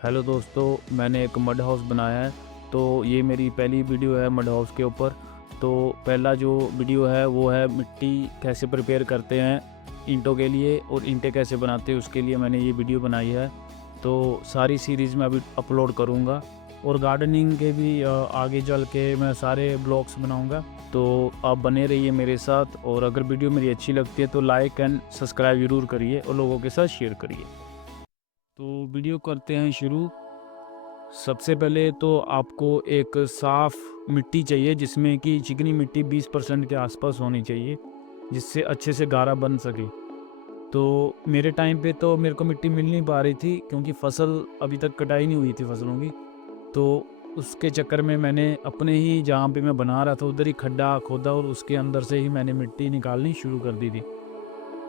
Hello दोस्तों, मैंने एक मड हाउस बनाया है। तो ये मेरी पहली वीडियो है मड हाउस के ऊपर। तो पहला जो वीडियो है वो है मिट्टी कैसे प्रिपेयर करते हैं ईंटों के लिए और ईंटें कैसे बनाते हैं, उसके लिए मैंने ये वीडियो बनाई है। तो सारी सीरीज़ मैं अभी अपलोड करूँगा और गार्डनिंग के भी आगे चल के मैं सारे ब्लॉग्स बनाऊँगा। तो आप बने रहिए मेरे साथ, और अगर वीडियो मेरी अच्छी लगती है तो लाइक एंड सब्सक्राइब ज़रूर करिए और लोगों के साथ शेयर करिए। तो वीडियो करते हैं शुरू। सबसे पहले तो आपको एक साफ़ मिट्टी चाहिए जिसमें कि चिकनी मिट्टी 20% के आसपास होनी चाहिए, जिससे अच्छे से गारा बन सके। तो मेरे टाइम पे तो मेरे को मिट्टी मिल नहीं पा रही थी क्योंकि फसल अभी तक कटाई नहीं हुई थी फसलों की। तो उसके चक्कर में मैंने अपने ही जहाँ पे मैं बना रहा था उधर ही खड्डा खोदा और उसके अंदर से ही मैंने मिट्टी निकालनी शुरू कर दी थी।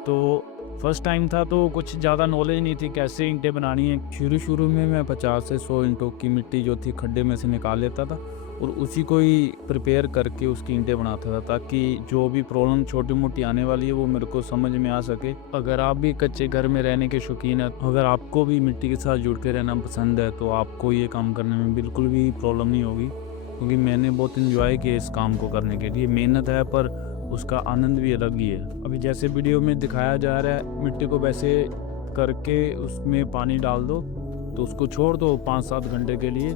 तो फर्स्ट टाइम था तो कुछ ज़्यादा नॉलेज नहीं थी कैसे ईंटें बनानी है। शुरू में मैं 50 से 100 ईंटों की मिट्टी जो थी खड्डे में से निकाल लेता था और उसी को ही प्रिपेयर करके उसकी ईंटें बनाता था, ताकि जो भी प्रॉब्लम छोटी मोटी आने वाली है वो मेरे को समझ में आ सके। अगर आप भी कच्चे घर में रहने के शौकीन हैं, अगर आपको भी मिट्टी के साथ जुड़ के रहना पसंद है तो आपको ये काम करने में बिल्कुल भी प्रॉब्लम नहीं होगी, क्योंकि मैंने बहुत इन्जॉय किया इस काम को करने के लिए। मेहनत है पर उसका आनंद भी अलग ही है। अभी जैसे वीडियो में दिखाया जा रहा है, मिट्टी को वैसे करके उसमें पानी डाल दो तो उसको छोड़ दो 5-7 घंटे के लिए।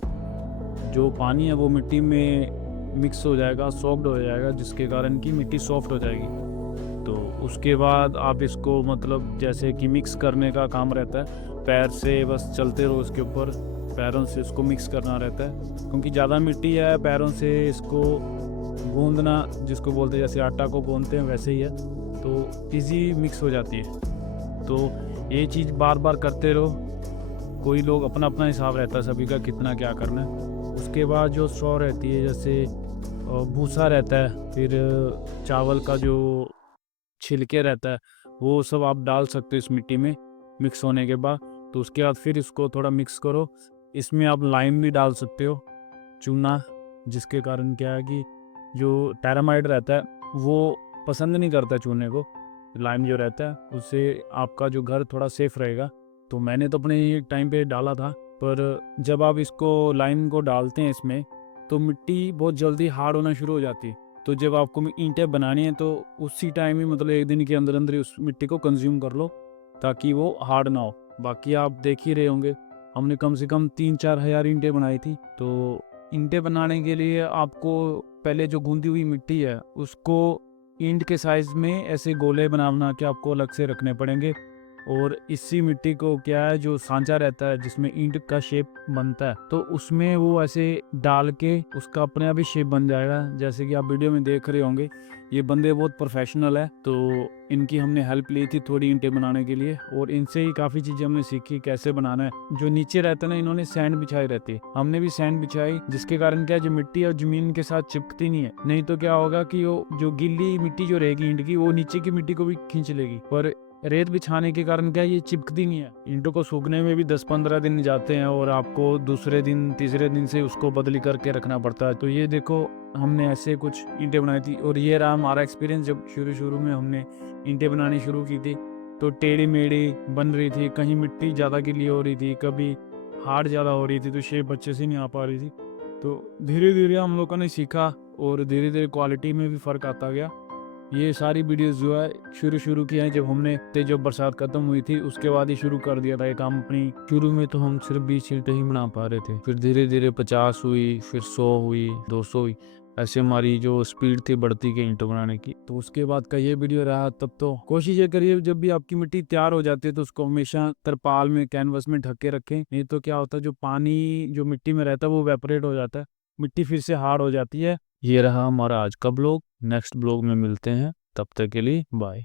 जो पानी है वो मिट्टी में मिक्स हो जाएगा, सॉफ्ट हो जाएगा, जिसके कारण कि मिट्टी सॉफ्ट हो जाएगी। तो उसके बाद आप इसको मतलब जैसे कि मिक्स करने का काम रहता है, पैर से बस चलते रहो इसके ऊपर, पैरों से इसको मिक्स करना रहता है, क्योंकि ज़्यादा मिट्टी है। पैरों से इसको गूंदना, जिसको बोलते हैं जैसे आटा को गूंदते हैं वैसे ही है, तो इजी मिक्स हो जाती है। तो ये चीज़ बार बार करते रहो। कोई लोग अपना अपना हिसाब रहता है सभी का कितना क्या करना है। उसके बाद जो स्ट्रॉ रहती है, जैसे भूसा रहता है, फिर चावल का जो छिलके रहता है, वो सब आप डाल सकते हो इस मिट्टी में मिक्स होने के बाद। तो उसके बाद फिर इसको थोड़ा मिक्स करो। इसमें आप लाइम भी डाल सकते हो, चूना, जिसके कारण क्या है कि जो टेरामाइट रहता है वो पसंद नहीं करता चूने को। लाइम जो रहता है उससे आपका जो घर थोड़ा सेफ रहेगा। तो मैंने तो अपने ही टाइम पे डाला था, पर जब आप इसको लाइम को डालते हैं इसमें तो मिट्टी बहुत जल्दी हार्ड होना शुरू हो जाती है। तो जब आपको ईंटें बनानी है तो उसी टाइम ही मतलब एक दिन के अंदर अंदर ही उस मिट्टी को कंज्यूम कर लो, ताकि वो हार्ड ना हो। बाकी आप देख ही रहे होंगे, हमने कम से कम 3-4 हज़ार ईंटें बनाई थी। तो ईंटें बनाने के लिए आपको पहले जो गूंदी हुई मिट्टी है उसको ईंट के साइज़ में ऐसे गोले बना के आपको अलग से रखने पड़ेंगे। और इसी मिट्टी को क्या है, जो सांचा रहता है जिसमें ईंट का शेप बनता है, तो उसमें वो ऐसे डाल के उसका अपने आप ही शेप बन जाएगा, जैसे कि आप वीडियो में देख रहे होंगे। ये बंदे बहुत प्रोफेशनल है, तो इनकी हमने हेल्प ली थी थोड़ी ईंटें बनाने के लिए, और इनसे ही काफ़ी चीज़ें हमने सीखी कैसे बनाना है। जो नीचे रहता है ना, इन्होंने सैंड बिछाई रहती है, हमने भी सैंड बिछाई, जिसके कारण क्या है, जो मिट्टी और ज़मीन के साथ चिपकती नहीं है। नहीं तो क्या होगा कि वो जो गीली मिट्टी जो रहेगी ईंट की, वो नीचे की मिट्टी को भी खींच लेगी। पर रेत बिछाने के कारण क्या है, ये चिपकती नहीं है। ईंटों को सूखने में भी 10-15 दिन जाते हैं और आपको दूसरे दिन तीसरे दिन से उसको बदली करके रखना पड़ता है। तो ये देखो, हमने ऐसे कुछ ईंटें बनाई थी, और ये रहा हमारा एक्सपीरियंस जब शुरू में हमने ईंटें बनानी शुरू की थी। तो टेढ़ी मेढ़ी बन रही थी, कहीं मिट्टी ज़्यादा गीली हो रही थी, कभी हार्ड ज़्यादा हो रही थी, तो शेप अच्छे से नहीं आ पा रही थी। तो धीरे धीरे हम लोगों ने सीखा और धीरे धीरे क्वालिटी में भी फ़र्क आता गया। ये सारी वीडियोस जो है शुरू की हैं, जब हमने जब बरसात खत्म हुई थी उसके बाद ही शुरू कर दिया था ये काम अपनी। शुरू में तो हम सिर्फ 20 ईंटें ही बना पा रहे थे, फिर धीरे धीरे 50 हुई, फिर 100 हुई, 200 हुई। ऐसे हमारी जो स्पीड थी बढ़ती गई ईंटों बनाने की। तो उसके बाद का ये वीडियो रहा। तब तो कोशिश ये करिए, जब भी आपकी मिट्टी तैयार हो जाती है तो उसको हमेशा तरपाल में, कैनवस में ढक के रखें। नहीं तो क्या होता है, जो पानी जो मिट्टी में रहता है वो वेपोरेट हो जाता है, मिट्टी फिर से हार्ड हो जाती है। ये रहा हमारा आज का ब्लॉग। नेक्स्ट ब्लॉग में मिलते हैं, तब तक के लिए बाय।